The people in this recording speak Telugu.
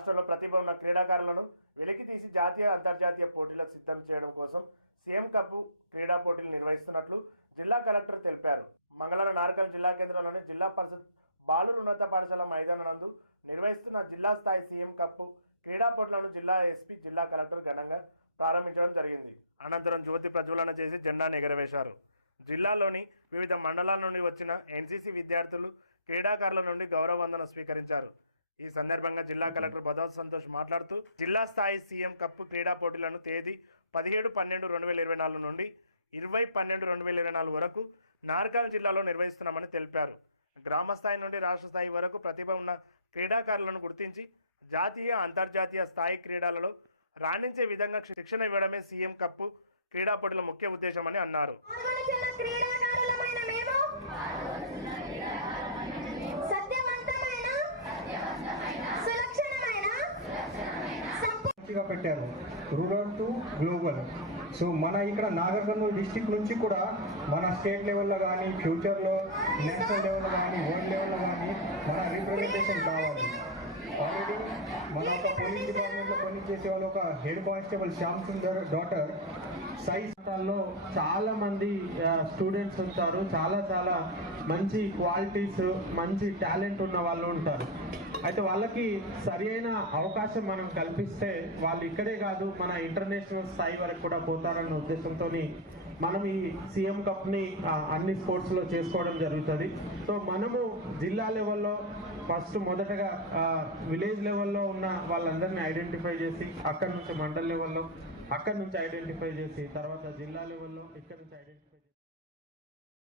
రాష్ట్రంలో ప్రతిభ ఉన్న క్రీడాకారులను వెలికితీసి జాతీయ అంతర్జాతీయ పోటీలకు సిద్ధం చేయడం కోసం సీఎం కప్ క్రీడా పోటీలు నిర్వహిస్తున్నట్లు జిల్లా కలెక్టర్ తెలిపారు. మంగళవారం నార్కల్ జిల్లా కేంద్రంలోని జిల్లా పరిషత్ బాలుర ఉన్నత పాఠశాల మైదానం నందు నిర్వహిస్తున్న జిల్లా స్థాయి సీఎం కప్ క్రీడా పోటీలను జిల్లా ఎస్పీ జిల్లా కలెక్టర్ ఘనంగా ప్రారంభించడం జరిగింది. అనంతరం జ్యోతి ప్రజ్వలన చేసి జెండాను ఎగరవేశారు. జిల్లాలోని వివిధ మండలాల నుండి వచ్చిన ఎన్సీసీ విద్యార్థులు క్రీడాకారుల నుండి గౌరవ వందన స్వీకరించారు. ఈ సందర్భంగా జిల్లా కలెక్టర్ బదావత్ సంతోష్ మాట్లాడుతూ జిల్లా స్థాయి సీఎం కప్ క్రీడా పోటీలను తేదీ 17-12-2024 నుండి 20-12-2024 వరకు నార్కల్ జిల్లాలో నిర్వహిస్తున్నామని తెలిపారు. గ్రామ స్థాయి నుండి రాష్ట్ర స్థాయి వరకు ప్రతిభ ఉన్న క్రీడాకారులను గుర్తించి జాతీయ అంతర్జాతీయ స్థాయి క్రీడలలో రాణించే విధంగా శిక్షణ ఇవ్వడమే సీఎం కప్ క్రీడా పోటీల ముఖ్య ఉద్దేశమని అన్నారు. పెట్టారు రూరల్ టు గ్లోబల్. సో మన ఇక్కడ నాగర్ కర్నూలు డిస్టిక్ నుంచి కూడా మన స్టేట్ లెవెల్లో కానీ ఫ్యూచర్లో నేషనల్ లెవెల్లో కానీ వరల్డ్ లెవెల్లో కానీ మన రిప్రజెంటేషన్ కావాలి. ఆల్రెడీ మన ఒక పోలీస్ డిపార్ట్మెంట్లో పనిచేసే వాళ్ళు ఒక head constable Shyam Sundar daughter సైలో చాలా మంది స్టూడెంట్స్ ఉంటారు. చాలా మంచి క్వాలిటీస్ మంచి టాలెంట్ ఉన్న వాళ్ళు ఉంటారు. అయితే వాళ్ళకి సరి అయిన అవకాశం మనం కల్పిస్తే వాళ్ళు ఇక్కడే కాదు మన ఇంటర్నేషనల్ స్థాయి వరకు కూడా పోతారన్న ఉద్దేశంతో మనం ఈ సీఎం కప్ని అన్ని స్పోర్ట్స్లో చేసుకోవడం జరుగుతుంది. సో మనము జిల్లా లెవెల్లో ఫస్ట్ మొదటగా విలేజ్ లెవెల్లో ఉన్న వాళ్ళందరినీ ఐడెంటిఫై చేసి అక్కడి నుంచి మండల్ లెవెల్లో అక్కడి నుంచి ఐడెంటిఫై చేసి తర్వాత జిల్లా లెవెల్లో ఇక్కడ నుంచి ఐడెంటిఫై